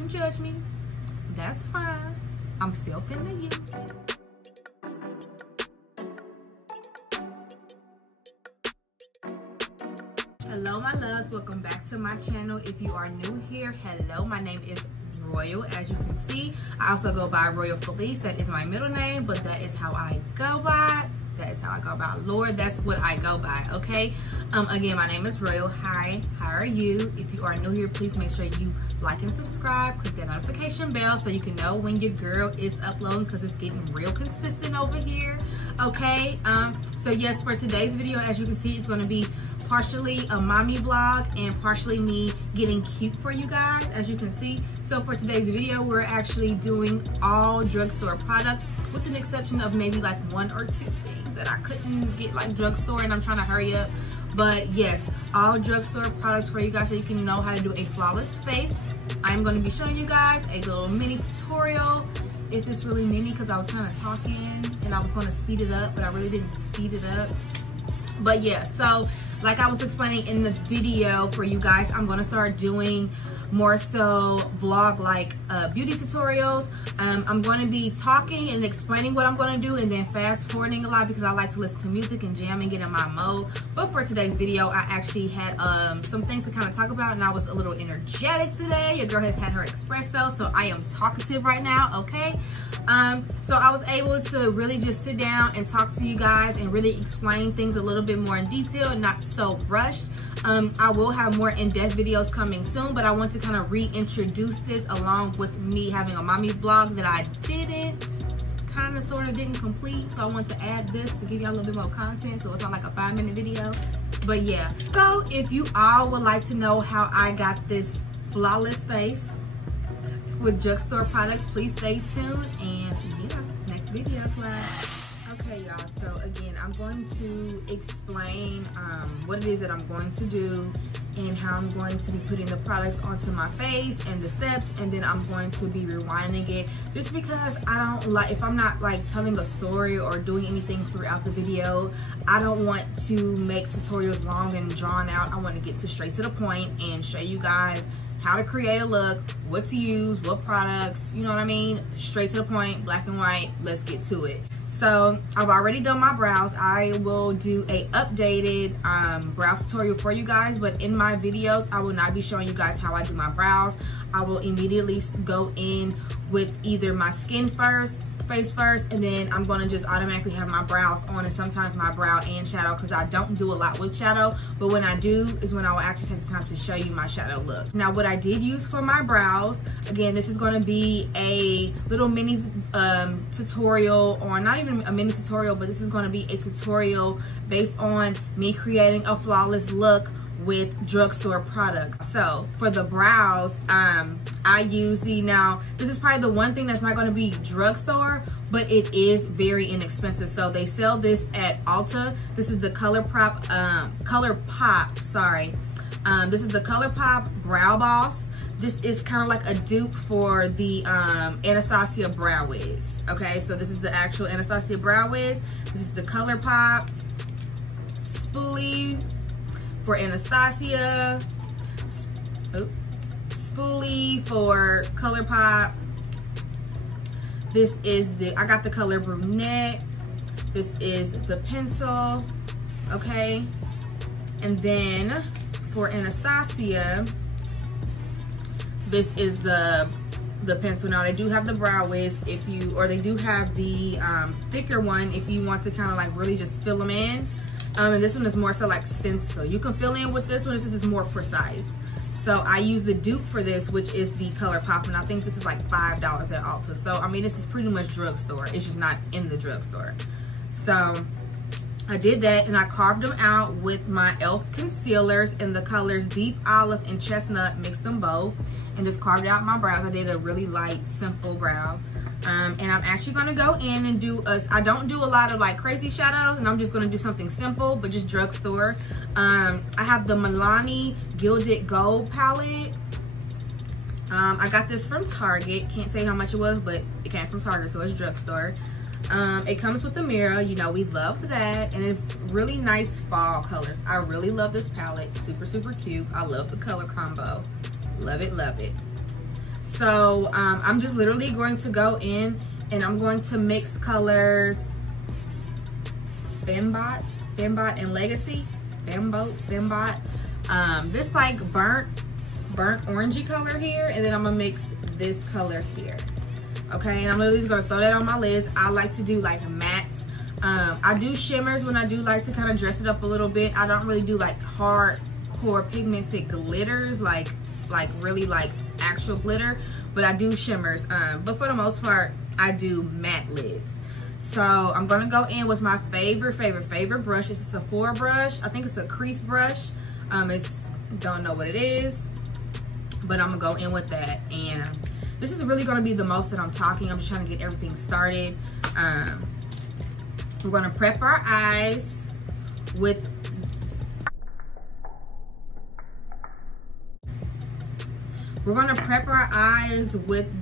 can judge me. That's fine. I'm still finna use it. Hello my loves, welcome back to my channel. If you are new here, hello, my name is Royal. As you can see, I also go by Royalphyllece. That is my middle name, but that is how I go by. That is how I go by. Lord, that's what I go by, okay? Again, my name is Royal. Hi, how are you? If you are new here, please make sure you like and subscribe. Click that notification bell so you can know when your girl is uploading, because it's getting real consistent over here, okay? So yes, for today's video, as you can see, it's going to be partially a mommy vlog and partially me getting cute for you guys, as you can see. So for today's video, we're actually doing all drugstore products, with an exception of maybe like one or two things that I couldn't get like drugstore, and I'm trying to hurry up. But yes, all drugstore products for you guys so you can know how to do a flawless face. I'm going to be showing you guys a little mini tutorial. If it's really mini, because I was kind of talking and I was going to speed it up, but I really didn't speed it up. But yeah, so like I was explaining in the video for you guys, I'm going to start doing more so vlog like beauty tutorials. I'm going to be talking and explaining what I'm going to do, and then fast forwarding a lot because I like to listen to music and jam and get in my mode. But for today's video, I actually had some things to kind of talk about, and I was a little energetic today. Your girl has had her espresso, so I am talkative right now, okay? So I was able to really just sit down and talk to you guys and really explain things a little bit more in detail and not so rushed. I will have more in-depth videos coming soon, but I want to kind of reintroduce this along with me having a mommy vlog that I sort of didn't complete. So I want to add this to give y'all a little bit more content, so it's not like a 5-minute video. But yeah, so if you all would like to know how I got this flawless face with drugstore products, please stay tuned, and yeah, next video slide. Okay y'all, so again, I'm going to explain what it is that I'm going to do and how I'm going to be putting the products onto my face and the steps, and then I'm going to be rewinding it, just because I don't like, if I'm not like telling a story or doing anything throughout the video, I don't want to make tutorials long and drawn out. I want to get straight to the point and show you guys how to create a look, what to use, what products, you know what I mean? Straight to the point, black and white, let's get to it. So I've already done my brows. I will do a updated brow tutorial for you guys, but in my videos, I will not be showing you guys how I do my brows. I will immediately go in with either my skin first, face first, and then I'm gonna just automatically have my brows on, and sometimes my brow and shadow, because I don't do a lot with shadow, but when I do is when I will actually take the time to show you my shadow look. Now what I did use for my brows, again, this is gonna be a little mini tutorial, or not even a mini tutorial, but this is gonna be a tutorial based on me creating a flawless look with drugstore products. So for the brows, I use now this is probably the one thing that's not going to be drugstore, but it is very inexpensive. So they sell this at Ulta. This is the Colourpop, sorry. This is the Colourpop Brow Boss. This is kind of like a dupe for the Anastasia Brow Wiz. Okay, so this is the actual Anastasia Brow Wiz. This is the Colourpop Spoolie for Anastasia, spoolie for Colourpop. This is I got the color Brunette. This is the pencil, okay? And then for Anastasia, this is the pencil. Now they do have the Brow Wiz or they do have the thicker one if you want to kind of like really just fill them in. And this one is more so like stencil. You can fill in with this one. This is more precise. So I use the dupe for this, which is the Colourpop, and I think this is like $5 at Ulta. So I mean, this is pretty much drugstore. It's just not in the drugstore. So I did that, and I carved them out with my e.l.f. concealers in the colors Deep Olive and Chestnut. Mixed them both and just carved out my brows. I did a really light, simple brow. And I'm actually gonna go in and do I don't do a lot of like crazy shadows, and I'm just gonna do something simple, but just drugstore. I have the Milani Gilded Gold palette. I got this from Target. Can't say how much it was, but it came from Target, so it's drugstore. It comes with the mirror, you know, we love that, and it's really nice fall colors. I really love this palette. Super, super cute. I love the color combo. Love it, love it. So I'm just literally going to go in and I'm going to mix colors Femot and Legacy. Femot. This like burnt orangey color here, and then I'm gonna mix this color here. Okay, and I'm literally just gonna throw that on my lids. I like to do like mattes. I do shimmers when I do like to kind of dress it up a little bit. I don't really do like hardcore pigmented glitters, like really like actual glitter, but I do shimmers. But for the most part, I do matte lids. So I'm gonna go in with my favorite brush. It's a Sephora brush. I think it's a crease brush. Don't know what it is, but I'm gonna go in with that. And this is really gonna be the most that I'm talking. I'm just trying to get everything started. We're gonna prep our eyes with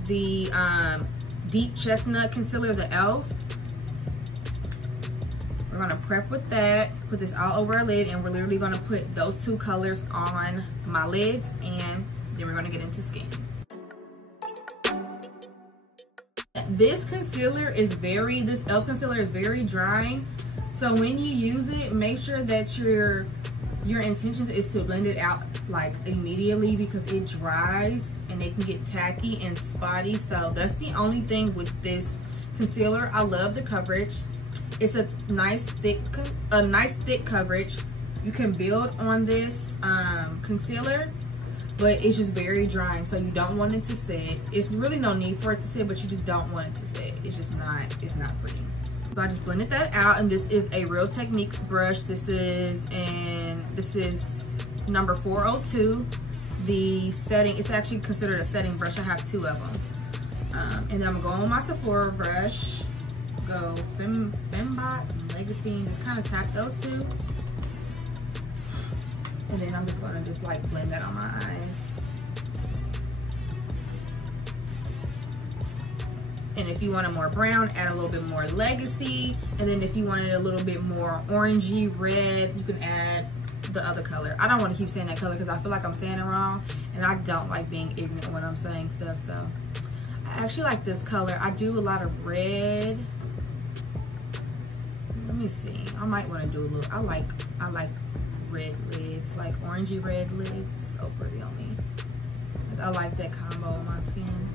the Deep Chestnut Concealer, the E.l.f. We're gonna prep with that, put this all over our lid, and we're literally gonna put those two colors on my lids, and then we're gonna get into skin. This concealer is this E.l.f. concealer is very drying. So when you use it, make sure that your intentions is to blend it out like immediately, because it dries and it can get tacky and spotty. So that's the only thing with this concealer. I love the coverage. It's a nice thick coverage. You can build on this concealer, but it's just very drying, so you don't want it to sit. It's really no need for it to sit, but you just don't want it to sit. It's just not, it's not pretty. So I just blended that out, and this is a Real Techniques brush. This is number 402. The setting, it's actually considered a setting brush. I have two of them. And then I'm going with my Sephora brush. Go Femot and Legacy, and just kind of tap those two. And then I'm just gonna like blend that on my eyes. And if you want it more brown, add a little bit more Legacy. And then if you want it a little bit more orangey red, you can add the other color. I don't want to keep saying that color because I feel like I'm saying it wrong, and I don't like being ignorant when I'm saying stuff. So I actually like this color. I do a lot of red. Let me see. I might want to do a little. I like red lids, like orangey red lids. It's so pretty on me. Like, I like that combo on my skin.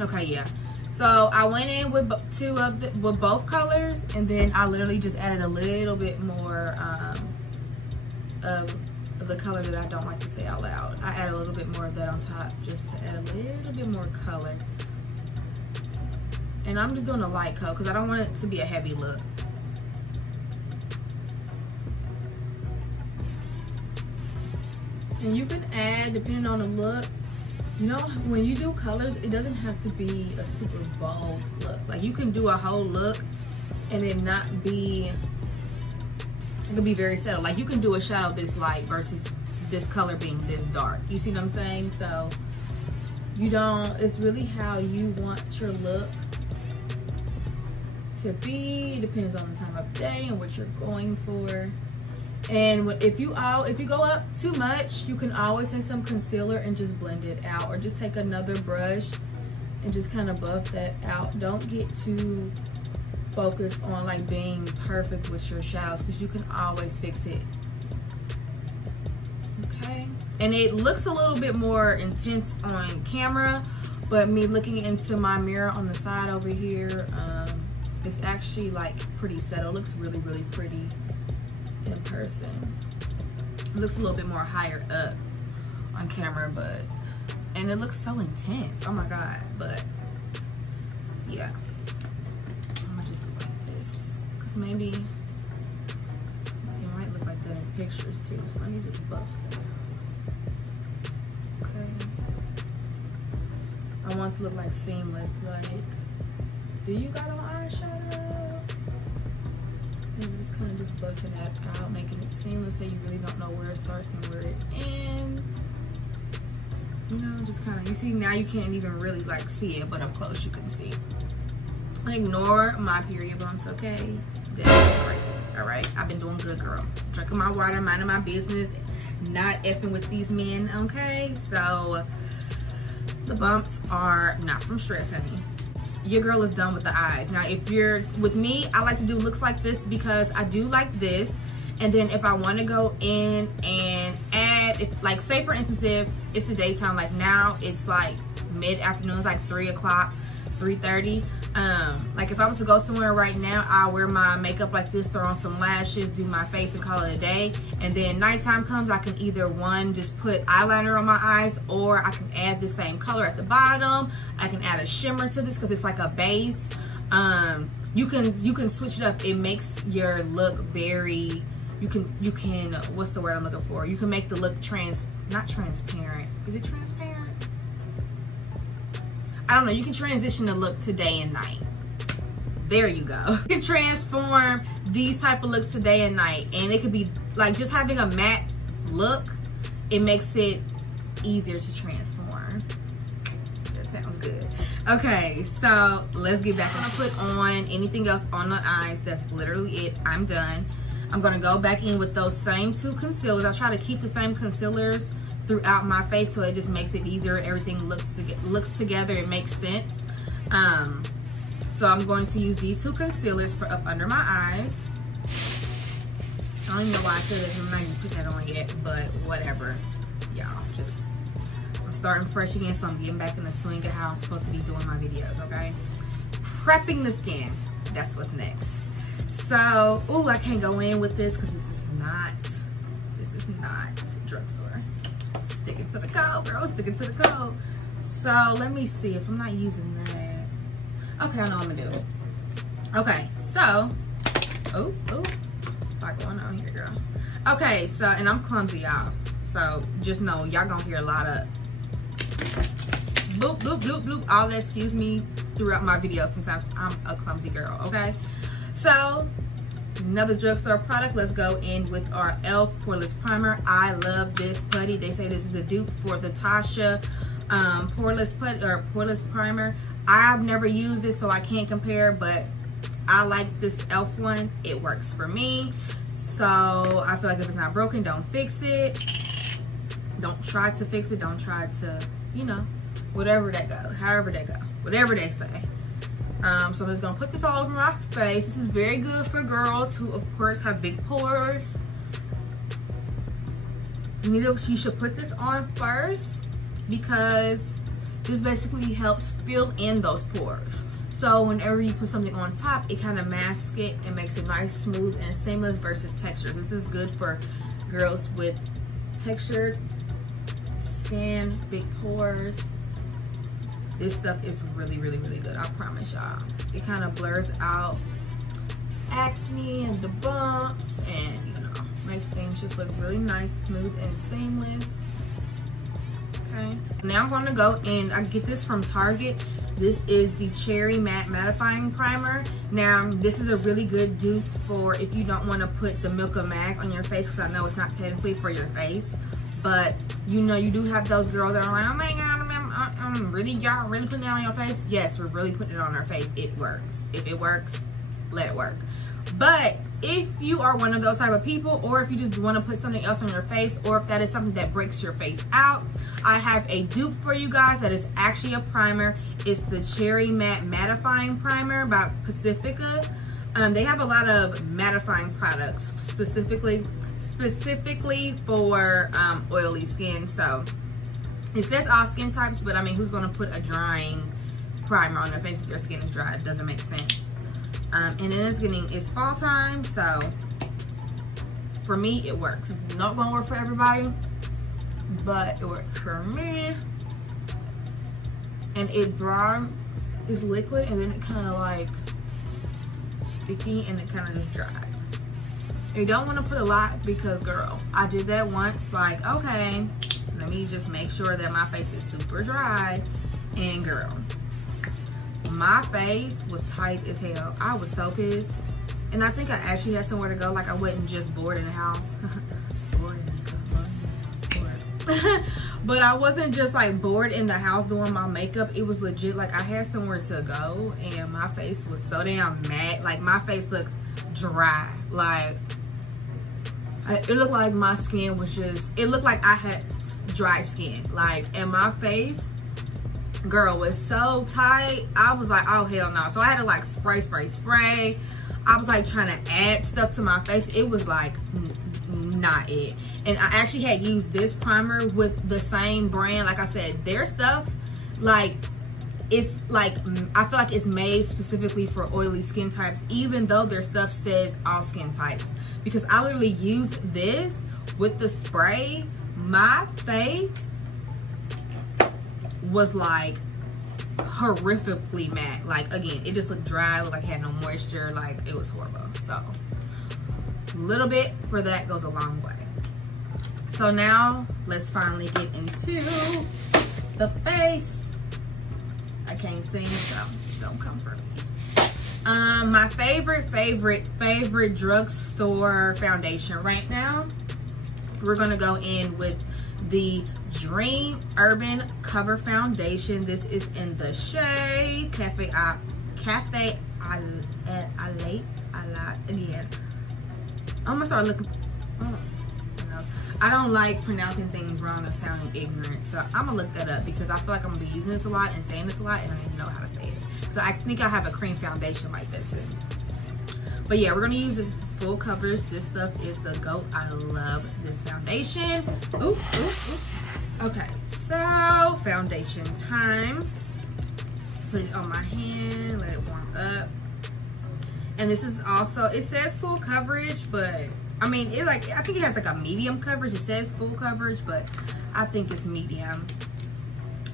Okay, yeah. So I went in with with both colors, and then I literally just added a little bit more of the color that I don't like to say out loud. I add a little bit more of that on top just to add a little bit more color. And I'm just doing a light coat because I don't want it to be a heavy look. And you can add, depending on the look, you know, when you do colors, it doesn't have to be a super bold look. Like, you can do a whole look and it not be, it could be very subtle. Like, you can do a shadow this light versus this color being this dark. You see what I'm saying? So you don't, it's really how you want your look to be. It depends on the time of day and what you're going for. And if you go up too much, you can always take some concealer and just blend it out, or just take another brush and just kind of buff that out. Don't get too focused on like being perfect with your shadows, because you can always fix it. Okay, and it looks a little bit more intense on camera, but me looking into my mirror on the side over here, it's actually like pretty subtle. It looks really, really pretty in person. It looks a little bit more higher up on camera, but, and it looks so intense. Oh my god. But yeah, I'm gonna just do like this, because maybe it might look like that in pictures too. So let me just buff that out. Okay, I want it to look like seamless. Like, do you got on eyeshadow? And just kind of just buffing that out, making it seamless so you really don't know where it starts and where it ends. You know, just kind of, you see now you can't even really like see it, but up close you can see. Ignore my period bumps, okay? That's crazy. All right, I've been doing good, girl. Drinking my water, minding my business, not effing with these men, okay? So The bumps are not from stress, honey. Your girl is done with the eyes. Now, if you're with me, I like to do looks like this because I do like this. And then if I want to go in and add, if, like, say for instance, if it's the daytime, like now it's like mid-afternoon, it's like 3 o'clock, 3:30. Like if I was to go somewhere right now, I'll wear my makeup like this, throw on some lashes, do my face and call it a day. And then nighttime comes, I can either one, just put eyeliner on my eyes, or I can add the same color at the bottom. I can add a shimmer to this because it's like a base. You can switch it up. It makes your look very, you can, what's the word I'm looking for? You can make the look not transparent. Is it transparent? I don't know, you can transition the look to day and night. There you go. You can transform these type of looks to day and night. And it could be like just having a matte look, it makes it easier to transform. That sounds good. Okay, so let's get back. I'm gonna put on anything else on the eyes. That's literally it. I'm done. I'm gonna go back in with those same 2 concealers. I try to keep the same concealers throughout my face so it just makes it easier. Everything looks together, it makes sense. So I'm going to use these 2 concealers for up under my eyes. I don't even know why I said this, I'm not even putting that on yet, but whatever. Y'all, just, I'm starting fresh again, so I'm getting back in the swing of how I'm supposed to be doing my videos, okay? Prepping the skin, that's what's next. So, ooh, I can't go in with this because this is not drugstore. Sticking to the code, bro, sticking to the code. So let me see if I'm not using that. Okay, I know what I'm gonna do. Okay, so, oh, a lot going on here, girl. Okay, so, and I'm clumsy, y'all. So just know, y'all gonna hear a lot of boop, boop, bloop, bloop, all that, excuse me, throughout my videos. Sometimes I'm a clumsy girl, okay? So, another drugstore product. Let's go in with our E.l.f. Poreless Primer. I love this putty. They say this is a dupe for the Tasha Poreless Putty or Poreless Primer. I've never used this, so I can't compare, but I like this E.l.f. one. It works for me. So I feel like if it's not broken, don't fix it. Don't try to fix it. Don't try to, you know, whatever that go, however that go, whatever they say. So I'm just gonna put this all over my face. This is very good for girls who, of course, have big pores. You should put this on first because this basically helps fill in those pores. So whenever you put something on top, it kind of masks it and makes it nice, smooth, and seamless versus texture. This is good for girls with textured skin, big pores. This stuff is really, really, really good. I promise y'all. It kind of blurs out acne and the bumps and, you know, makes things just look really nice, smooth, and seamless. Okay. Now I'm going to go in. I get this from Target. This is the Cherry Matte Mattifying Primer. Now, this is a really good dupe for if you don't want to put the Milk of Mag on your face, because I know it's not technically for your face. But, you know, you do have those girls that are like, oh my God, y'all really putting it on your face? Yes, we're really putting it on our face. It works. If it works, let it work. But if you are one of those type of people, or if you just want to put something else on your face, or if that is something that breaks your face out, I have a dupe for you guys that is actually a primer. It's the Cherry Matte Mattifying Primer by Pacifica. They have a lot of mattifying products specifically for oily skin. So it says all skin types, but I mean, who's gonna put a drying primer on their face if their skin is dry? It doesn't make sense. And then it's fall time, so for me it works. It's not gonna work for everybody, but it works for me. And it dries, it's liquid, and then it kind of like sticky, and it kind of just dries. You don't want to put a lot because, girl, I did that once. Like, okay, let me just make sure that my face is super dry, and girl, my face was tight as hell. I was so pissed, and I think I actually had somewhere to go. Like, I wasn't just bored in the house. But I wasn't just like bored in the house doing my makeup. It was legit like I had somewhere to go, and my face was so damn matte. Like, my face looked dry. Like, it looked like my skin was just, it looked like I had dry skin. Like, and my face girl, was so tight. I was like, oh hell no. So I had to like spray. I was like trying to add stuff to my face. It was like not it. And I actually had used this primer with the same brand. Like I said, their stuff, like, it's like, I feel like it's made specifically for oily skin types, even though their stuff says all skin types. Because I literally used this with the spray. My face was like horrifically matte. Like, again, it just looked dry, looked like it had no moisture, like it was horrible. So a little bit for that goes a long way. So now let's finally get into the face. I can't sing, so don't come for me. My favorite drugstore foundation right now. We're gonna go in with the Dream Urban Cover Foundation. This is in the shade Café Au Lait. Again, I'm gonna start looking. I don't like pronouncing things wrong or sounding ignorant, so I'm gonna look that up because I feel like I'm gonna be using this a lot and saying this a lot and I don't even know how to say it. So I think I have a cream foundation like that too. But yeah, we're gonna use this as full coverage. This stuff is the GOAT. I love this foundation. Ooh. Okay, so foundation time. Put it on my hand, let it warm up. And this is also, it says full coverage, but I mean, it like, I think it has like a medium coverage. It says full coverage, but I think it's medium.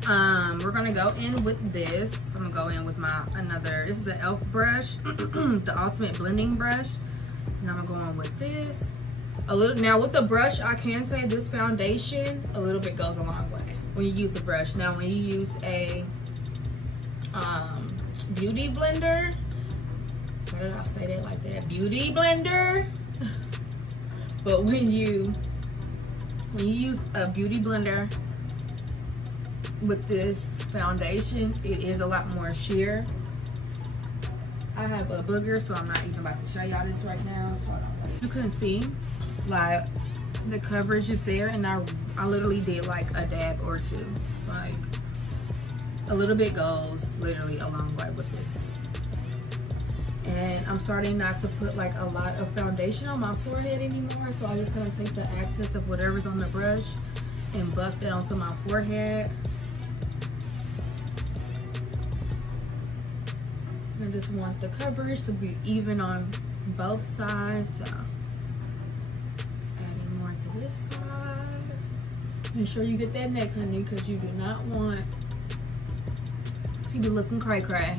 We're gonna go in with this. I'm gonna go in with my this is the E.l.f. brush, the Ultimate Blending Brush. And I'm gonna go in with this. A little, now with the brush, I can say this foundation, a little bit goes a long way when you use a brush. Now when you use a beauty blender, why did I say that like that? Beauty blender. But when you use a beauty blender with this foundation, it is a lot more sheer. I have a booger, so I'm not even about to show y'all this right now. Hold on. You can see, like, the coverage is there, and I literally did like a dab or two. Like, a little bit goes literally a long way with this. And I'm starting not to put like a lot of foundation on my forehead anymore, so I'm just gonna take the excess of whatever's on the brush and buff that onto my forehead. I just want the coverage to be even on both sides, so just adding more to this side. Make sure you get that neck, honey, because you do not want to be looking cray-cray.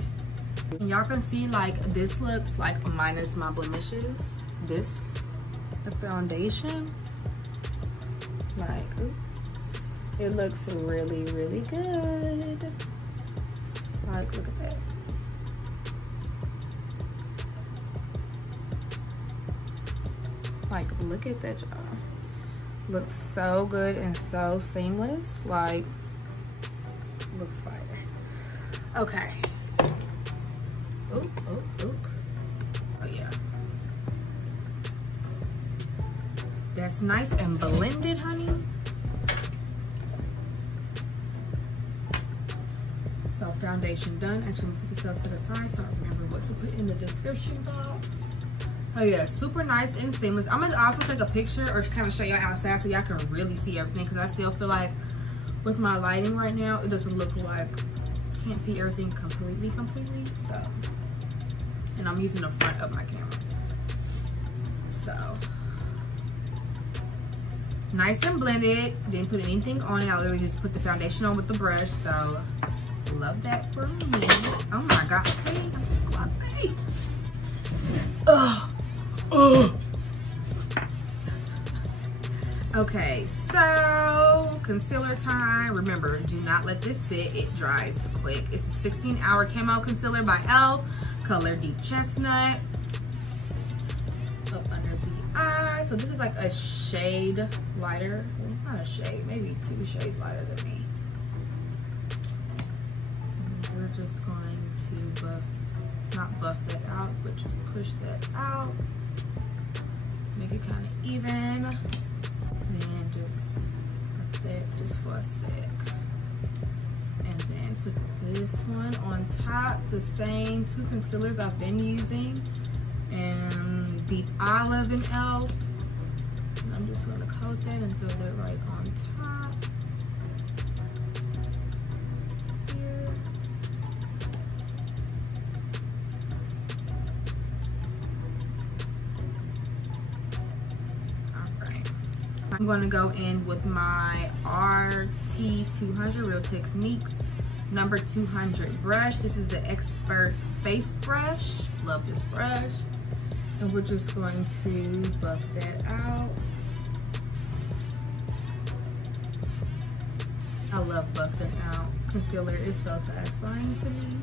And y'all can see, like, this looks like minus my blemishes. This, the foundation, like, ooh, it looks really, really good. Like, look at that. Like, look at that, y'all. Looks so good and so seamless. Like, looks fire. Okay. Oop. Oh yeah. That's nice and blended, honey. So foundation done. Actually, I'm gonna put this else to the side so I remember what to put in the description box. Oh yeah, super nice and seamless. I'm gonna also take a picture or kind of show y'all outside so y'all can really see everything, because I still feel like with my lighting right now, it doesn't look like, can't see everything completely, so. And I'm using the front of my camera. So, nice and blended. Didn't put anything on it. I literally just put the foundation on with the brush. So, love that for me. Oh my God, see? I'm just clumsy. Okay, so concealer time. Remember, do not let this sit. It dries quick. It's a 16-hour Camo concealer by E.l.f. Color Deep Chestnut. Up under the eye. So this is like a shade lighter. Well, not a shade, maybe 2 shades lighter than me. And we're just going to not buff that out, but just push that out. Make it kind of even. And then just like that, just for a sec. And then put this one on top, the same two concealers I've been using, and Deep Olive in E.l.f. And I'm just gonna coat that and throw that right on top. Here. Alright. I'm gonna go in with my RT200 Real Techniques number 200 brush. This is the Expert Face Brush. Love this brush. And we're just going to buff that out. I love buffing out concealer. It's so satisfying to me.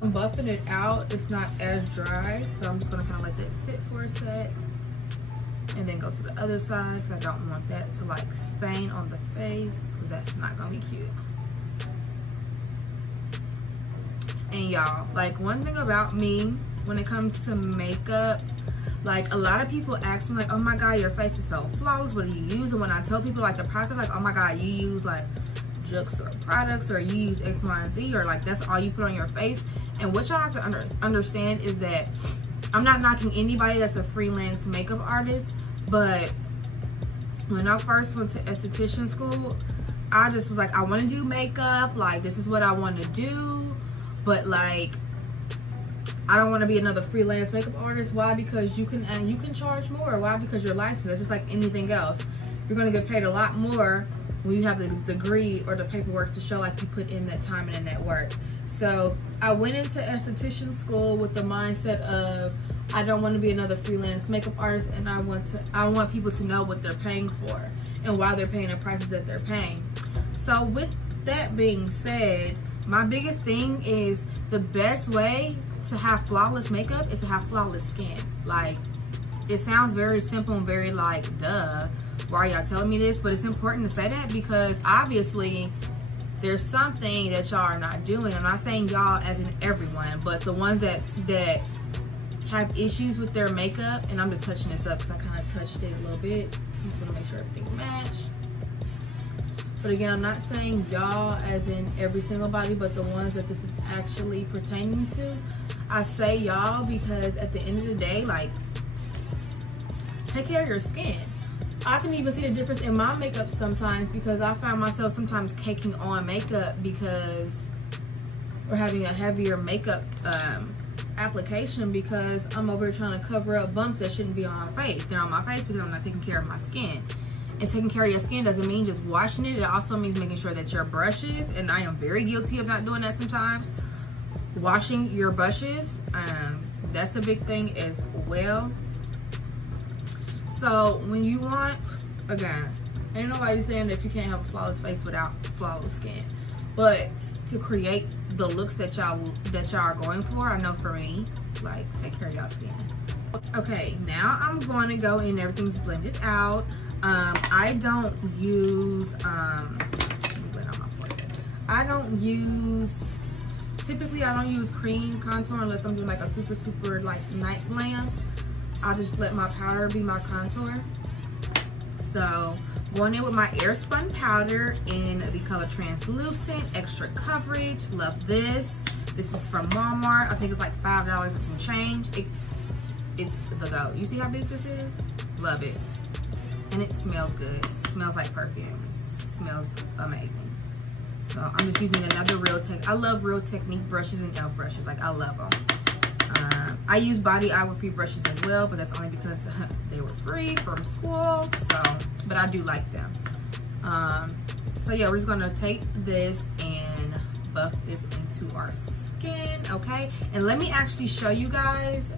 I'm buffing it out. It's not as dry, so I'm just gonna kind of let that sit for a sec. And then go to the other side, because I don't want that to like stain on the face, because that's not gonna be cute. And y'all, like, one thing about me when it comes to makeup, like, a lot of people ask me like, oh my god, your face is so flawless, what do you use? And when I tell people like the products, like, oh my god, you use like drugstore products, or you use X, Y, and Z, or like that's all you put on your face. And what y'all have to understand is that I'm not knocking anybody that's a freelance makeup artist, but when I first went to esthetician school, I just was like, I want to do makeup, like this is what I want to do, but like I don't want to be another freelance makeup artist. Why? Because you can charge more. Why? Because you're licensed. It's just like anything else. You're going to get paid a lot more when you have the degree or the paperwork to show like you put in that time and in that work. So I went into esthetician school with the mindset of I don't want to be another freelance makeup artist, and I want people to know what they're paying for and why they're paying the prices that they're paying. So with that being said, my biggest thing is the best way to have flawless makeup is to have flawless skin. Like, it sounds very simple and very like, duh, why are y'all telling me this? But it's important to say that because obviously there's something that y'all are not doing. I'm not saying y'all as in everyone, but the ones that have issues with their makeup, and I'm just touching this up because I kind of touched it a little bit. I just want to make sure everything matched. But again, I'm not saying y'all as in every single body, but the ones that this is actually pertaining to. I say y'all because at the end of the day, like, take care of your skin. I can even see the difference in my makeup sometimes because I find myself sometimes caking on makeup because we're having a heavier makeup application because I'm over here trying to cover up bumps that shouldn't be on my face. They're on my face because I'm not taking care of my skin. And taking care of your skin doesn't mean just washing it. It also means making sure that your brushes, and I am very guilty of not doing that sometimes, washing your brushes, that's a big thing as well. So when you want, again, ain't nobody saying that you can't have a flawless face without flawless skin, but to create the looks that y'all are going for, I know for me, like, take care of y'all skin. Okay, now I'm going to go in, everything's blended out. I don't use typically I don't use cream contour unless I'm doing like a super like night glam. I'll just let my powder be my contour. So going in with my Airspun powder in the color Translucent, extra coverage. Love this. This is from Walmart. I think it's like $5 and some change. It's the go. You see how big this is? Love it. And it smells good. It smells like perfume. It smells amazing. So I'm just using another I love Real Technique brushes and E.l.f. brushes. Like, I love them. I use body hour free brushes as well, but that's only because they were free from school. So, but I do like them. So yeah, we're just gonna take this and buff this into our skin, okay? And let me actually show you guys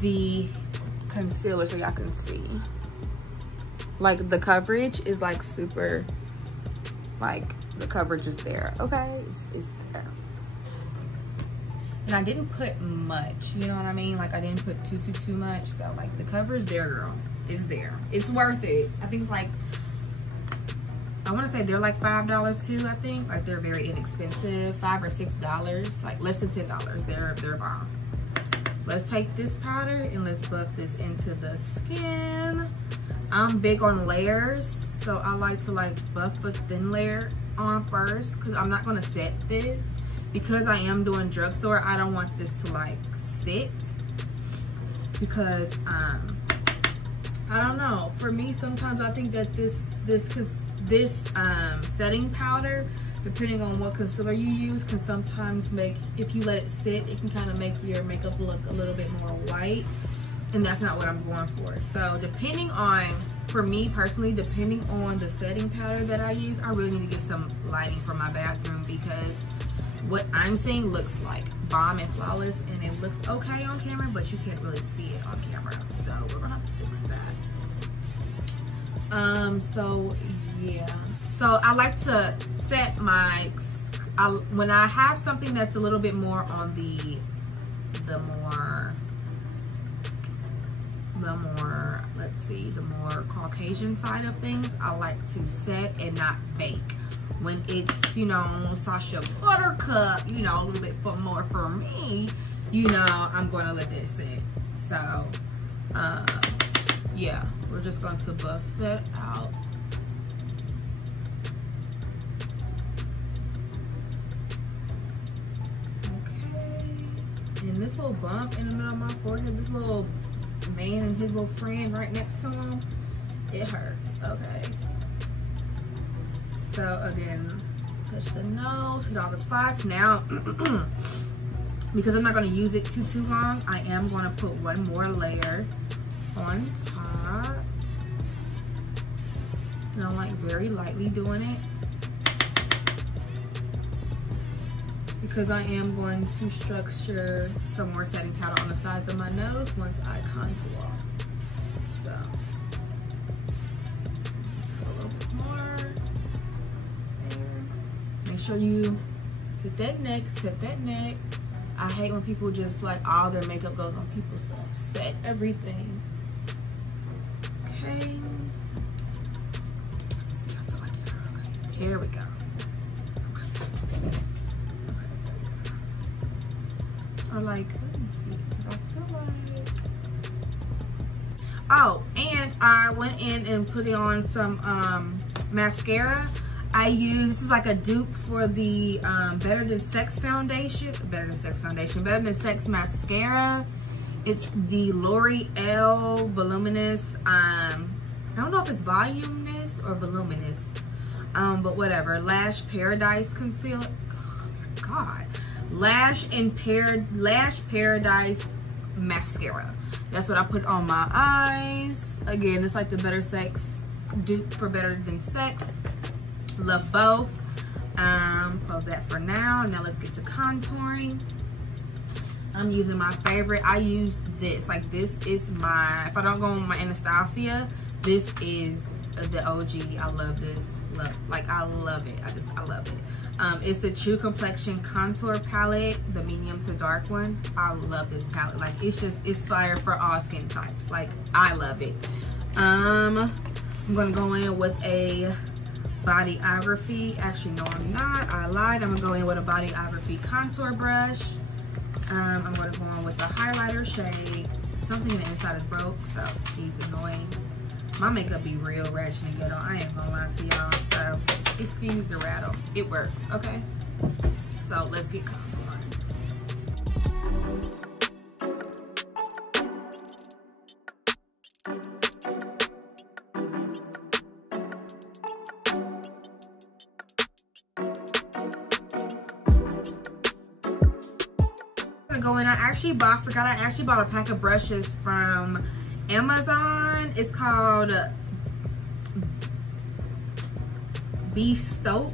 the concealer so y'all can see. Like, the coverage is like super, like, the coverage is there, okay? It's there. And I didn't put much, you know what I mean? Like, I didn't put too much. So like, the coverage there, girl, is there. It's worth it. I think it's like, I want to say they're like $5 too, I think. Like, they're very inexpensive, $5 or $6, like less than $10. They're bomb. Let's take this powder and let's buff this into the skin. I'm big on layers, so I like to like buff a thin layer on first because I'm not gonna set this. Because I am doing drugstore, I don't want this to like sit, because I don't know, for me sometimes I think that this setting powder, depending on what concealer you use, can sometimes make, if you let it sit, it can kind of make your makeup look a little bit more white, and that's not what I'm going for. So depending on, for me personally, depending on the setting powder that I use, I really need to get some lighting for my bathroom, because what I'm seeing looks like bomb and flawless, and it looks okay on camera, but you can't really see it on camera. So we're gonna have to fix that. So yeah. So I like to set my, when I have something that's a little bit more on the more, let's see, the more Caucasian side of things, I like to set and not bake. When it's, you know, Sasha Buttercup, you know, a little bit more for me, you know, I'm going to let this sit. So, yeah, we're just going to buff that out. Okay. And this little bump in the middle of my forehead, this little man and his little friend right next to him, it hurts. Okay. So again, touch the nose, hit all the spots. Now, because I'm not going to use it too long, I am going to put one more layer on top. And I'm like very lightly doing it, because I am going to structure some more setting powder on the sides of my nose once I contour. So, a little bit more. Make sure you hit that neck, set that neck. I hate when people just like all their makeup goes on people's stuff. Set everything. Okay. Let's see, I feel like okay. Here we go. Okay. Or like, let me see, because I feel like. Oh, and I went in and put it on some mascara. I use, this is like a dupe for the Better Than Sex mascara. It's the L'Oreal Voluminous, I don't know if it's voluminous or voluminous, but whatever, Lash Paradise Concealer. Oh my God. Lash Paradise mascara. That's what I put on my eyes. Again, it's like the Better Sex dupe for Better Than Sex. Love both. Close that for now. Now let's get to contouring. I'm using my favorite. I use this. Like, this is my, if I don't go on my Anastasia, this is the OG. I love this. I love it. I love it. It's the True Complexion Contour Palette, the medium to dark one. I love this palette. Like, it's fire for all skin types. Like, I love it. I'm gonna go in with a Bodyography. Actually, no, I'm not. I lied. I'm gonna go in with a Bodyography contour brush. I'm gonna go in with the highlighter shade. Something in the inside is broke, so excuse the noise. My makeup be real ratchet and ghetto. I ain't gonna lie to y'all. So excuse the rattle. It works, okay? So let's get contouring. Go in. I actually bought a pack of brushes from Amazon. It's called Bestoke.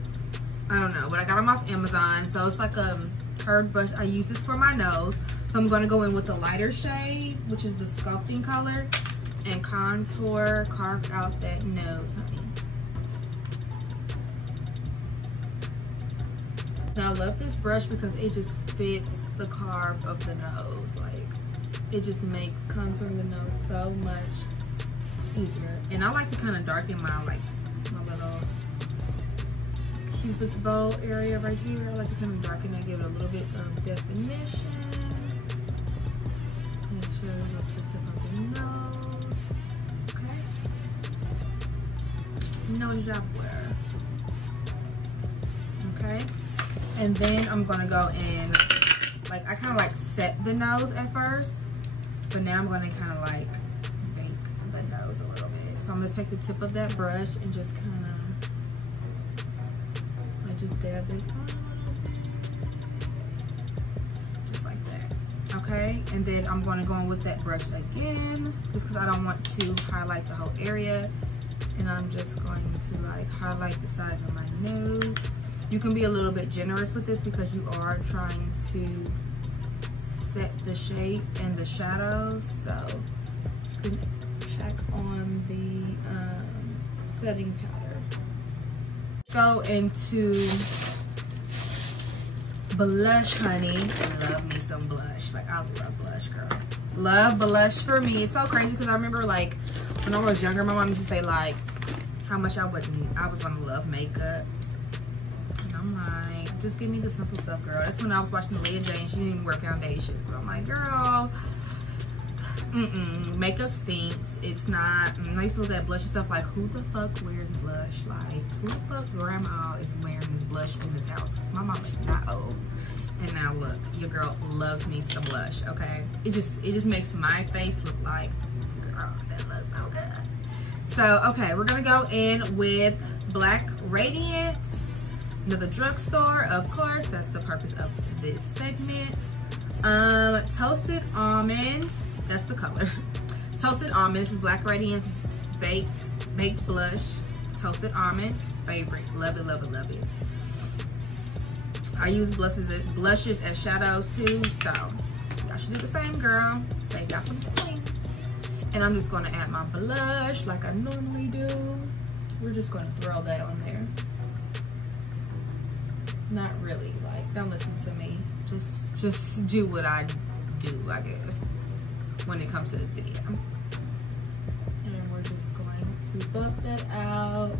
I don't know, but I got them off Amazon. So it's like a curved brush. I use this for my nose. So I'm going to go in with the lighter shade, which is the sculpting color, and carve out that nose, honey. Now I love this brush because it just fits the carve of the nose. Like, it just makes contouring the nose so much easier. And I like to kind of darken my little Cupid's bow area right here. I like to kind of darken it, give it a little bit of definition. Make sure it goes to the tip of the nose. Okay. Nose job where. okay? And then I'm gonna go in, like, I kind of like set the nose at first, but now I'm gonna kind of like bake the nose a little bit. So I'm gonna take the tip of that brush and just kind of like just dab it on. Just like that, okay? And then I'm gonna go in with that brush again, just because I don't want to highlight the whole area. And I'm just going to like highlight the sides of my nose. You can be a little bit generous with this because you are trying to set the shape and the shadows. So you can pack on the setting powder. Go into blush, honey. I love me some blush. Like, I love blush, girl. Love blush for me. It's so crazy because I remember, like, when I was younger, my mom used to say, like, how much I was gonna love makeup. And I'm like, just give me the simple stuff, girl. That's when I was watching Leah J and she didn't even wear foundation. So I'm like, girl, makeup stinks. It's not. I used to look at blush and stuff like, who the fuck wears blush? Like, who the fuck grandma is wearing this blush in this house? My mom is not old. And now look, your girl loves me some blush, okay? It just makes my face look like, girl, that looks so good. So, okay, we're gonna go in with Black Radiance, another drugstore, of course. That's the purpose of this segment. Toasted Almond, that's the color. Toasted Almond, this is Black Radiance Baked Blush. Toasted Almond, favorite, love it, love it, love it. I use blushes as shadows too, so y'all should do the same, girl. Save y'all some points. And I'm just gonna add my blush like I normally do. We're just gonna throw that on there. Not really, like, don't listen to me. Just do what I do, I guess, when it comes to this video. And we're just going to buff that out.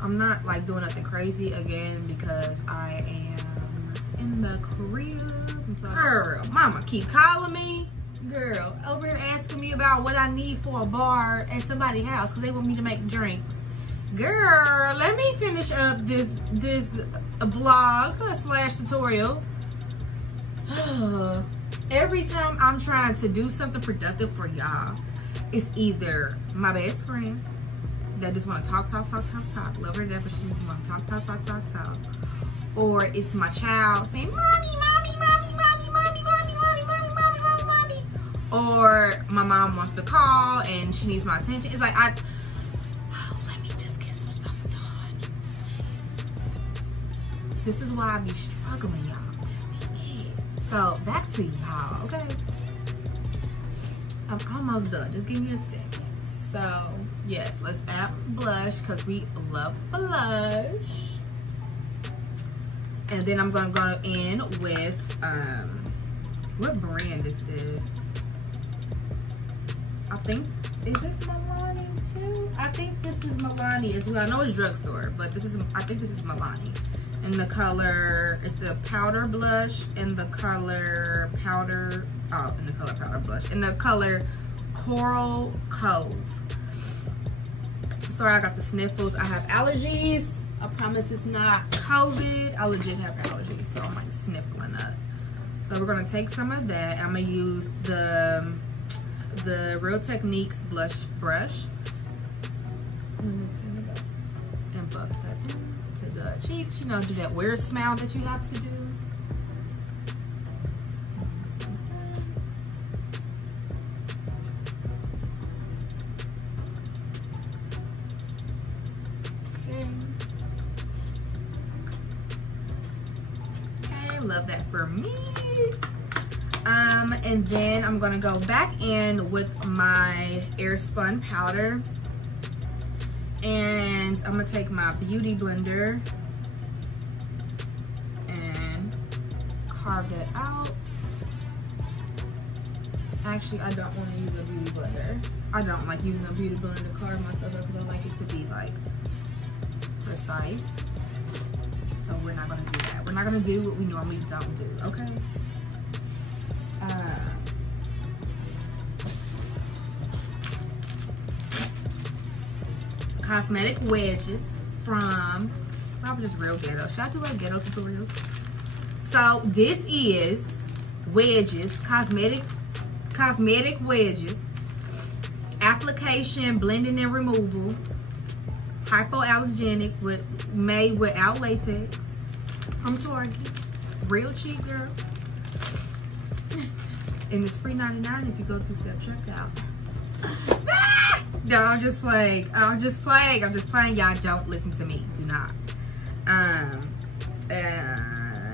I'm not like doing nothing crazy again because I am in the crib. So, girl, mama keep calling me. Girl, over here asking me about what I need for a bar at somebody's house because they want me to make drinks. Girl, let me finish up this vlog slash tutorial. Every time I'm trying to do something productive for y'all, it's either my best friend that just want to talk, love her to death, but she just want to talk, or it's my child saying, mommy, or my mom wants to call and she needs my attention. It's like, let me just get some stuff done, please. This is why I be struggling, y'all. This be it. So back to y'all, okay? I'm almost done. Just give me a second. So yes, let's add blush because we love blush. And then I'm gonna go in with what brand is this? I think, is this Milani too? I think this is Milani as well. I know it's drugstore, but this is, I think this is Milani. And the color is the powder blush and the color powder, and the color powder blush and the color Coral Cove. Sorry, I got the sniffles. I have allergies. I promise it's not COVID. I legit have allergies, so I'm like sniffling up. So we're gonna take some of that. I'm gonna use the Real Techniques blush brush. I'm just gonna go and buff that into the cheeks. You know, do that weird smile that you have to do. Love that for me. And then I'm gonna go back in with my Airspun powder, and I'm gonna take my beauty blender and carve that out. Actually, I don't want to use a beauty blender. I don't like using a beauty blender to carve my stuff up because I like it to be like precise. So we're not gonna do that. We're not gonna do what we normally don't do, okay? Cosmetic wedges from I was just real ghetto. Should I do like ghetto tutorials? So this is wedges, cosmetic wedges, application, blending and removal, hypoallergenic, made without latex, from Target, real cheap, girl. And it's free 99 if you go through self-checkout. No, I'm just playing. I'm just playing. Y'all don't listen to me. Do not.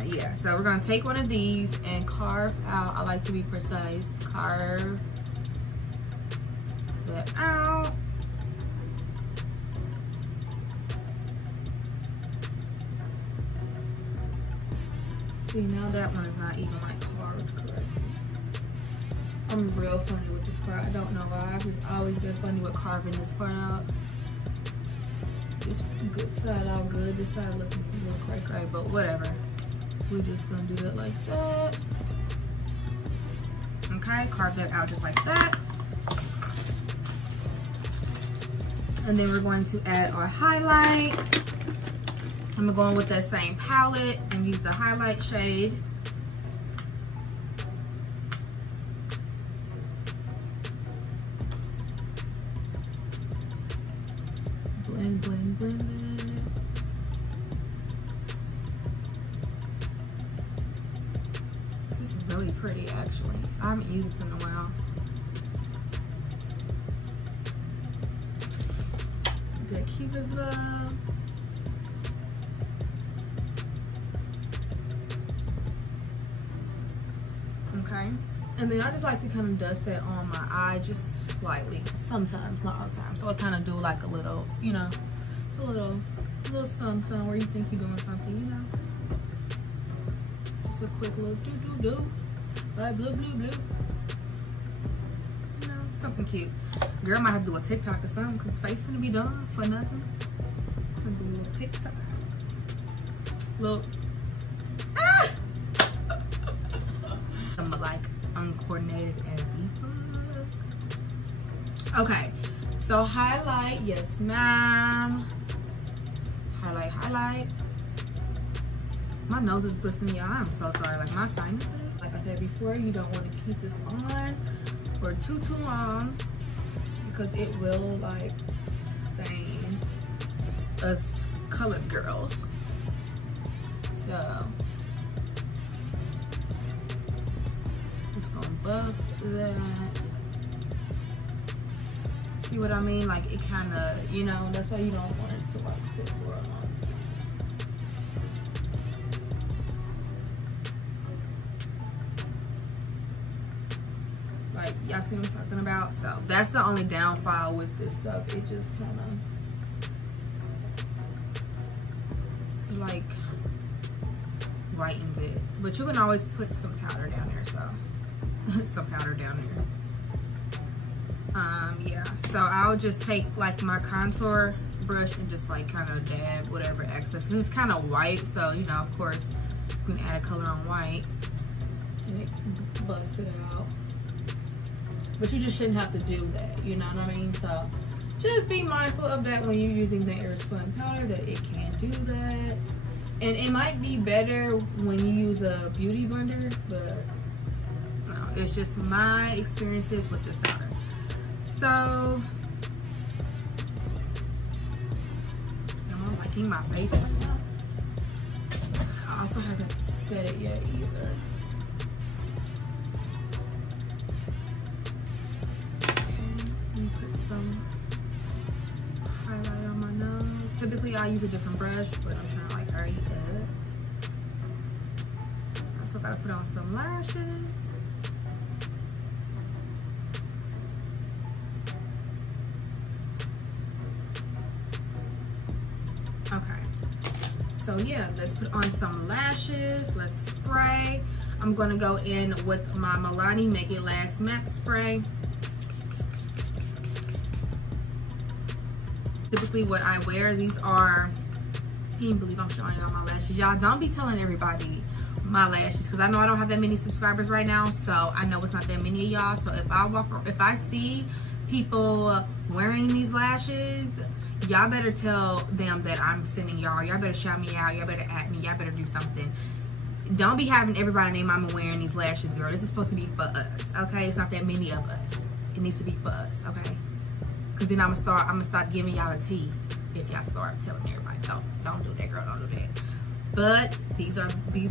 Yeah, so we're gonna take one of these and carve out. I like to be precise. Carve that out. See, now that one is not even like carved correctly. I'm real funny with this part. I don't know why. I've just always been funny with carving this part out. This good side all good. This side looking a little cray-cray, but whatever. We're just gonna do it like that. Okay, carve that out just like that. And then we're going to add our highlight. I'm going with that same palette and use the highlight shade. Blend, blend, blend that. This is really pretty, actually. I haven't used this in a while. That Cupid's Love. Okay, and then I just like to kind of dust that on my eye just slightly, sometimes, not all the time. So I kind of do like a little, you know, it's a little something where you think you're doing something, you know. Just a quick little do, like blue, blue, blue. You know, something cute. Girl might have to do a TikTok or something because face gonna be done for nothing. I'm gonna do a little TikTok. Little. I'm like uncoordinated as the fuck. Okay, so highlight, yes ma'am. Highlight, highlight. My nose is blistering, y'all. I'm so sorry. Like my sinuses, like I said before, you don't want to keep this on for too long because it will like stain us colored girls. So just gonna buff that. See what I mean? Like it kind of, you know, that's why you don't want it to like sit for a long time. Like y'all see what I'm talking about? So that's the only downfall with this stuff. It just kind of like lightens it. But you can always put some powder down there, so some powder down there. Yeah, so I'll just take like my contour brush and just like kind of dab whatever excess. This is kind of white, so you know, of course you can add a color on white and it buffs it out. But you just shouldn't have to do that, you know what I mean? So just be mindful of that when you're using the Airspun powder, that it can do that. And it might be better when you use a beauty blender, but no, it's just my experiences with this powder. So, am I liking my face right now? I also haven't set it yet either. Okay, let me put some highlight on my nose. Typically, I use a different brush, but I'm trying to like hurry up. I also gotta put on some lashes. Okay, so yeah, let's put on some lashes. Let's spray. I'm gonna go in with my Milani Make It Last matte spray. Typically what I wear, these are, I can't believe I'm showing y'all my lashes. Y'all don't be telling everybody my lashes because I know I don't have that many subscribers right now, so I know it's not that many of y'all. So if I see people wearing these lashes, y'all better tell them that I'm sending y'all. Y'all better shout me out. Y'all better at me. Y'all better do something. Don't be having everybody name I'm wearing these lashes, girl. This is supposed to be for us, okay? It's not that many of us. It needs to be for us, okay? Because then I'm gonna start giving y'all a tea if y'all start telling everybody. Don't do that, girl. Don't do that. But these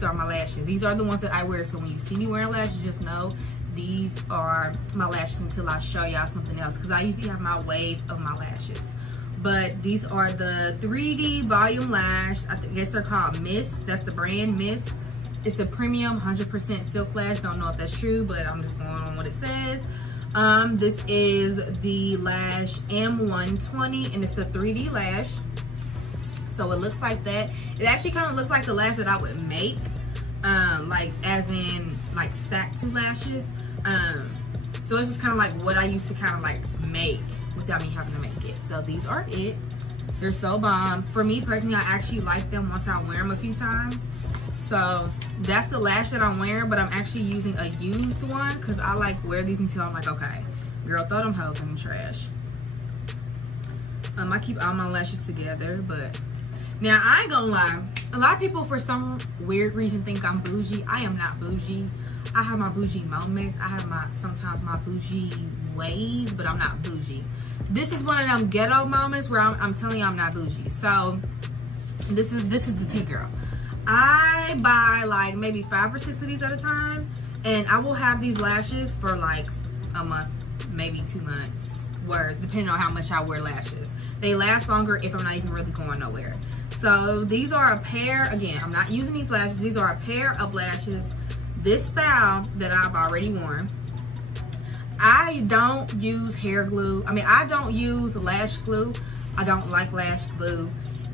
are my lashes. These are the ones that I wear. So when you see me wearing lashes, just know these are my lashes until I show y'all something else. Because I usually have my wave of my lashes. But these are the 3D Volume Lash. I guess they're called Mist. That's the brand, Mist. It's the premium 100% silk lash. Don't know if that's true, but I'm just going on what it says. This is the lash M120, and it's a 3D lash. So it looks like that. It actually kind of looks like the lash that I would make, like as in like stacked 2 lashes. So it's just kind of like what I used to kind of like make without me having to make it. So these are it. They're so bomb. For me personally, I actually like them once I wear them a few times. So that's the lash that I'm wearing, but I'm actually using a used one because I like wear these until I'm like, okay, girl, throw them hoes in the trash. I keep all my lashes together, but now I ain't gonna lie. A lot of people for some weird reason think I'm bougie. I am not bougie. I have my bougie moments. I have sometimes my bougie ways, but I'm not bougie. This is one of them ghetto moments where I'm telling you I'm not bougie. So this is the tea, girl. I buy like maybe 5 or 6 of these at a time, and I will have these lashes for like a month, maybe 2 months, depending on how much I wear lashes. They last longer if I'm not even really going nowhere. So these are a pair, again, I'm not using these lashes. These are a pair of lashes, this style that I've already worn. I don't use hair glue. I mean, I don't use lash glue. I don't like lash glue.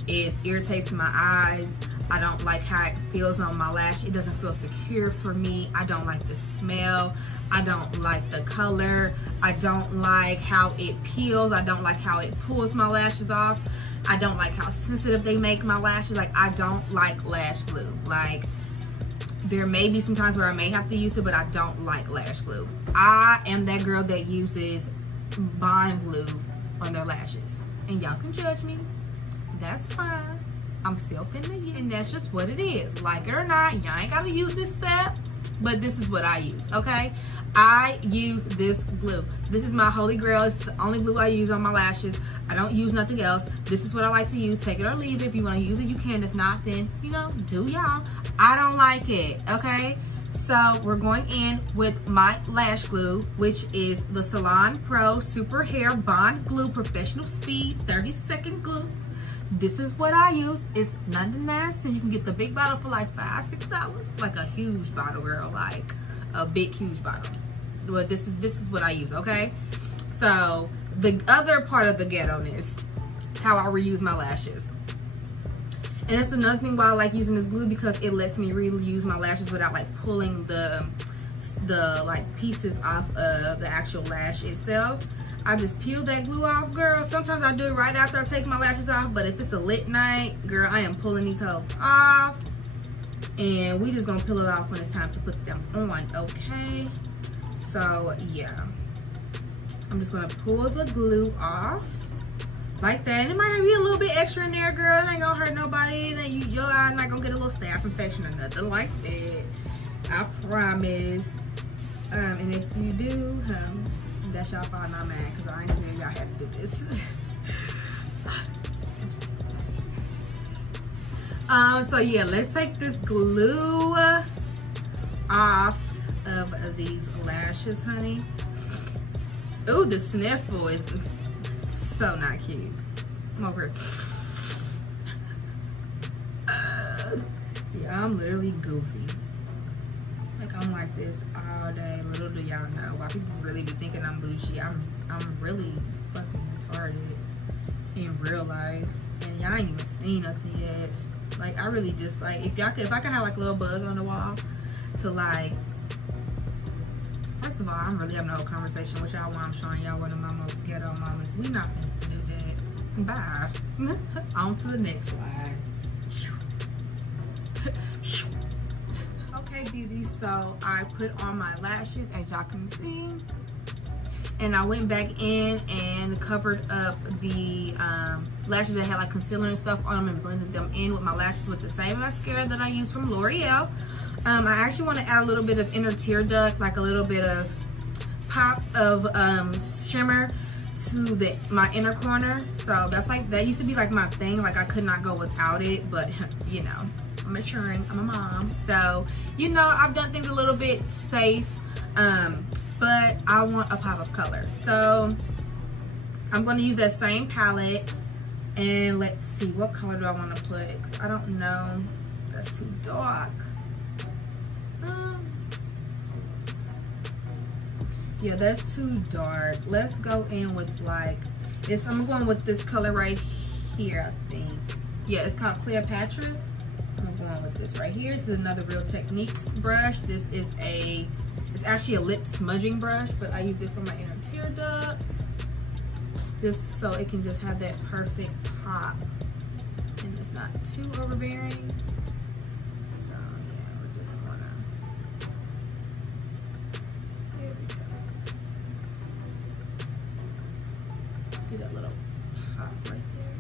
It irritates my eyes. I don't like how it feels on my lash. It doesn't feel secure for me. I don't like the smell. I don't like the color. I don't like how it peels. I don't like how it pulls my lashes off. I don't like how sensitive they make my lashes. Like, I don't like lash glue. Like, there may be some times where I may have to use it, but I don't like lash glue. I am that girl that uses bond glue on their lashes. And y'all can judge me. That's fine. I'm still finna use, and that's just what it is. Like it or not, y'all ain't gotta use this step, but this is what I use, okay? I use this glue. This is my holy grail. It's the only glue I use on my lashes. I don't use nothing else. This is what I like to use. Take it or leave it. If you wanna use it, you can. If not, then, you know, do y'all. I don't like it, okay? So we're going in with my lash glue, which is the Salon Pro Super Hair Bond Glue Professional Speed 30-second glue. This is what I use. It's 99¢. You can get the big bottle for like $5, $6. Like a huge bottle, girl. Like a big, huge bottle. But this is what I use, okay? So the other part of the ghetto-ness, how I reuse my lashes. And that's another thing why I like using this glue, because it lets me reuse my lashes without like pulling the like pieces off of the actual lash itself. I just peel that glue off, girl. Sometimes I do it right after I take my lashes off, but if it's a lit night, girl, I am pulling these hoes off. And we just gonna peel it off when it's time to put them on, okay? So, yeah. I'm just gonna pull the glue off like that. And it might be a little bit extra in there, girl. It ain't gonna hurt nobody. And your eye not gonna get a little staph infection or nothing like that. I promise. And if you do, that's y'all fault, not mine, because I ain't saying y'all had to do this. So yeah, let's take this glue off of these lashes, honey. Ooh, the sniffle is so not cute. I'm over here. Yeah, I'm literally goofy. Like, I'm like this all day. Little do y'all know. Why people really be thinking I'm bougie. I'm really fucking retarded in real life. And y'all ain't even seen nothing yet. Like, I really just, like, if I could have like a little bug on the wall to like, first of all, I'm really having a whole conversation with y'all while I'm showing y'all one of my most ghetto moments. We not gonna do that. Bye. On to the next slide. Okay, beauty, so I put on my lashes, as y'all can see, and I went back in and covered up the lashes that had like concealer and stuff on them and blended them in with my lashes with the same mascara that I use from L'Oreal. I actually want to add a little bit of inner tear duct, like a little bit of pop of shimmer to my inner corner. So that's like, that used to be like my thing, like I could not go without it, but you know, I'm maturing, I'm a mom, so you know, I've done things a little bit safe, but I want a pop of color. So I'm going to use that same palette, and let's see, what color do I want to put? 'Cause I don't know, that's too dark. Yeah, that's too dark. Let's go in with like this. I'm going with this color right here, I think. Yeah, it's called Cleopatra. I'm going with this right here. This is another Real Techniques brush. This is it's actually a lip smudging brush, but I use it for my inner tear ducts, just so it can just have that perfect pop and it's not too overbearing. So yeah, we're just gonna, there we go. Do that little pop right there.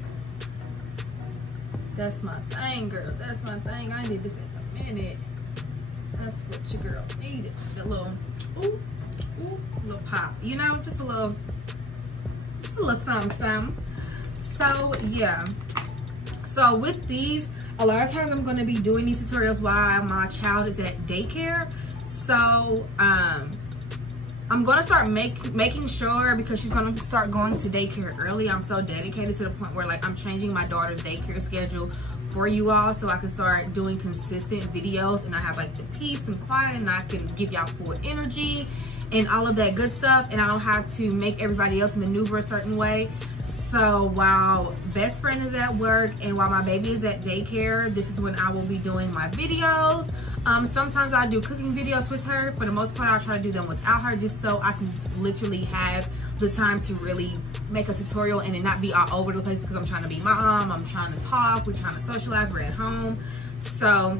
That's my thing, girl. That's my thing. I need this in a minute. That's what your girl needed. The little, ooh, little pop. You know, just a little something. So yeah. So with these, a lot of times I'm going to be doing these tutorials while my child is at daycare. So I'm going to start making sure, because she's going to start going to daycare early. I'm so dedicated to the point where like I'm changing my daughter's daycare schedule for you all, so I can start doing consistent videos, and I have like the peace and quiet, and I can give y'all full energy and all of that good stuff, and I don't have to make everybody else maneuver a certain way. So while best friend is at work and while my baby is at daycare, this is when I will be doing my videos. Sometimes I do cooking videos with her. For the most part, I'll try to do them without her, just so I can literally have the time to really make a tutorial and it not be all over the place, because I'm trying to be mom, I'm trying to talk, we're trying to socialize, we're at home. So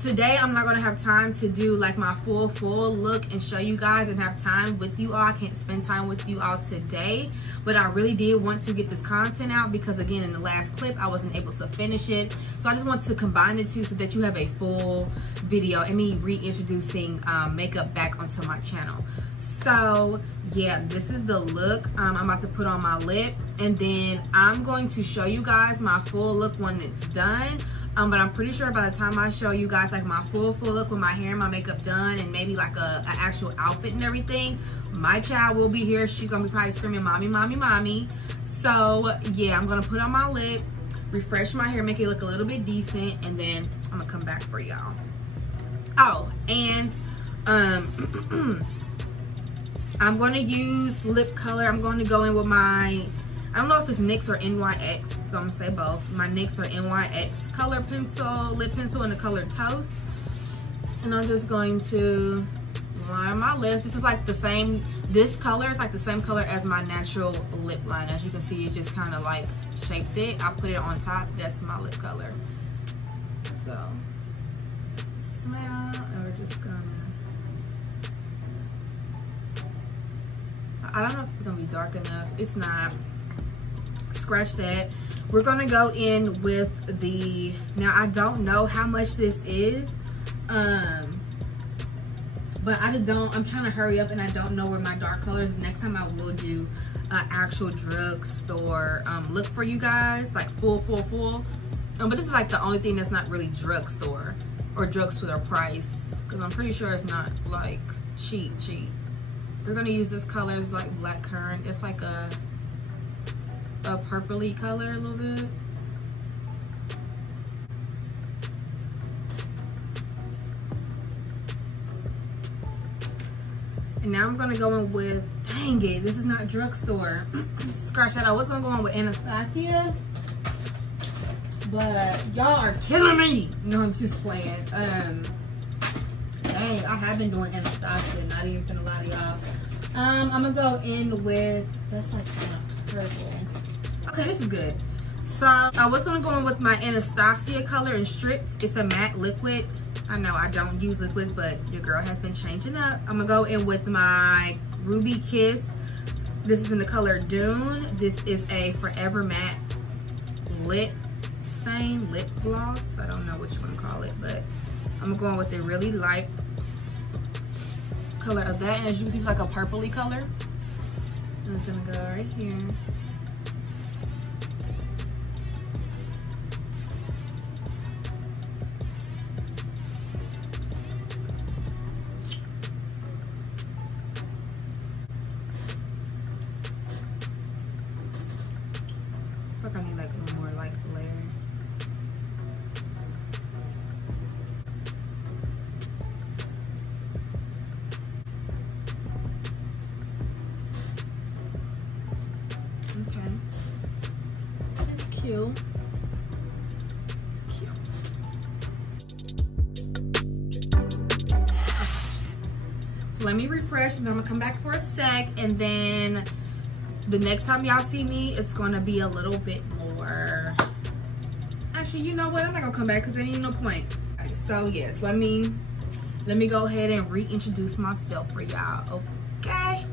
today I'm not going to have time to do like my full look and show you guys and have time with you all. I can't spend time with you all today, but I really did want to get this content out, because again, in the last clip I wasn't able to finish it. So I just want to combine the two so that you have a full video and me reintroducing makeup back onto my channel. So yeah, this is the look I'm about to put on my lip, and then I'm going to show you guys my full look when it's done. But I'm pretty sure by the time I show you guys like my full look with my hair and my makeup done, and maybe like a actual outfit and everything, my child will be here. She's gonna be probably screaming, mommy, mommy, mommy. So yeah, I'm gonna put on my lip, refresh my hair, make it look a little bit decent, and then I'm gonna come back for y'all. Oh, and I'm gonna use lip color. I'm going to go in with my, I don't know if it's NYX or NYX, so I'm gonna say both. My NYX or NYX color pencil, lip pencil in the color Toast. And I'm just going to line my lips. This is like the same, this color is like the same color as my natural lip line. As you can see, it's just kind of like shaped it. I put it on top. That's my lip color. So, smell, and we're just gonna, I don't know if it's gonna be dark enough. It's not. Scratch that. We're gonna go in with the, now I don't know how much this is, but I just don't, I'm trying to hurry up and I don't know where my dark colors. Next time I will do an actual drugstore look for you guys, like full. But this is like the only thing that's not really drugstore or drugstore price, because I'm pretty sure it's not like cheap. We're gonna use this color, it's like Black Currant. It's like a purpley color a little bit. And now I'm gonna go in with, dang it, this is not drugstore. Scratch that. I was gonna go in with Anastasia, but y'all are killing me. No, I'm just playing. Dang, I have been doing Anastasia, not even gonna lie to y'all. I'm gonna go in with, that's like kind of purple. Okay, this is good. So I was gonna go in with my Anastasia color in strips. It's a matte liquid. I know I don't use liquids, but your girl has been changing up. I'm gonna go in with my Ruby Kiss This is in the color Dune. This is a Forever Matte lip stain, lip gloss. I don't know what you want to call it, but I'm going with the really light color of that. And as you can see, it's like a purpley color. And it's gonna go right here. I feel like I need like one more like layer. Okay. It's cute. It's cute. Okay. So let me refresh and then I'm gonna come back for a sec, and then the next time y'all see me, it's gonna be a little bit more. Actually, you know what? I'm not gonna come back because there ain't no point. Okay, so yes, let me go ahead and reintroduce myself for y'all. Okay.